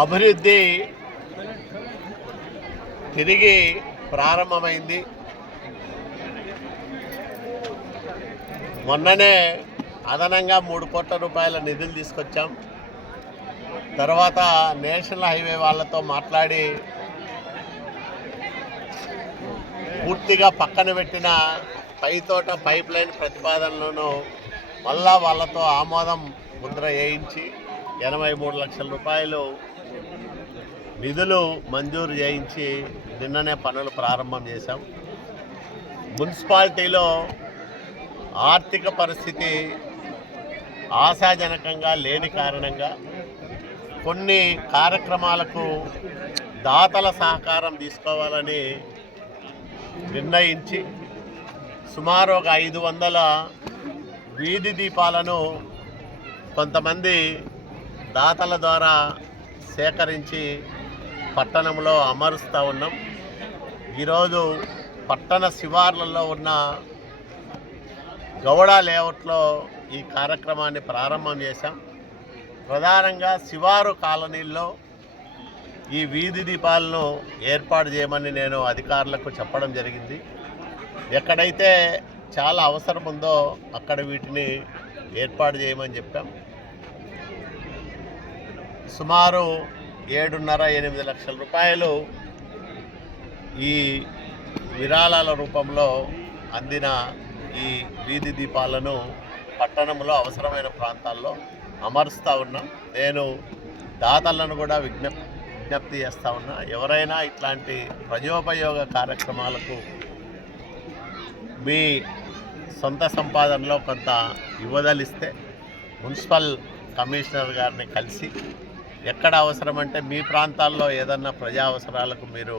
అభివృద్ధి తిరిగి ప్రారంభమైంది. మొన్ననే అదనంగా 3 కోట్ల రూపాయల నిధులు తీసుకొచ్చాం. తర్వాత నేషనల్ హైవే వాళ్ళతో మాట్లాడి పూర్తిగా పక్కన పెట్టిన పైతోట పైప్ లైన్ ప్రతిపాదనలను మళ్ళా వాళ్ళతో ఆమోదం ముద్ర వేయించి 83 లక్షల రూపాయలు నిధులు మంజూరు చేయించి నిన్ననే పనులు ప్రారంభం చేశాం. మున్సిపాలిటీలో ఆర్థిక పరిస్థితి ఆశాజనకంగా లేని కారణంగా కొన్ని కార్యక్రమాలకు దాతల సహకారం తీసుకోవాలని నిర్ణయించి సుమారు ఒక 500 వీధి దీపాలను కొంతమంది దాతల ద్వారా సేకరించి పట్టణంలో అమరుస్తూ ఉన్నాం. ఈరోజు పట్టణ శివార్లలో ఉన్న గౌడ లేఅవుట్లో ఈ కార్యక్రమాన్ని ప్రారంభం చేశాం. ప్రధానంగా శివారు కాలనీల్లో ఈ వీధి దీపాలను ఏర్పాటు చేయమని నేను అధికారులకు చెప్పడం జరిగింది. ఎక్కడైతే చాలా అవసరం ఉందో అక్కడ వీటిని ఏర్పాటు చేయమని చెప్పాం. సుమారు 7.5-8 లక్షల రూపాయలు ఈ విరాళాల రూపంలో అందిన ఈ వీధి దీపాలను పట్టణంలో అవసరమైన ప్రాంతాల్లో అమరుస్తూ ఉన్నాం. నేను దాతలను కూడా విజ్ఞప్తి చేస్తూ ఉన్నా, ఎవరైనా ఇట్లాంటి ప్రజోపయోగ కార్యక్రమాలకు మీ సొంత సంపాదనలో కొంత ఇవ్వదలిస్తే మున్సిపల్ కమిషనర్ గారిని కలిసి ఎక్కడ అవసరమంటే మీ ప్రాంతాల్లో ఏదన్నా ప్రజా అవసరాలకు మీరు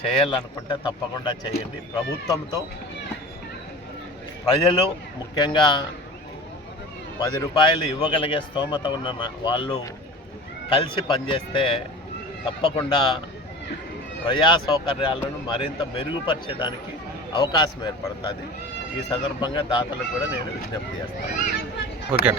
చేయాలనుకుంటే తప్పకుండా చేయండి. ప్రభుత్వంతో ప్రజలు ముఖ్యంగా 10 రూపాయలు ఇవ్వగలిగే స్తోమత ఉన్న వాళ్ళు కలిసి పనిచేస్తే తప్పకుండా ప్రజా సౌకర్యాలను మరింత మెరుగుపరిచేదానికి అవకాశం ఏర్పడుతుంది. ఈ సందర్భంగా దాతలకు కూడా నేను విజ్ఞప్తి చేస్తాను. ఓకే.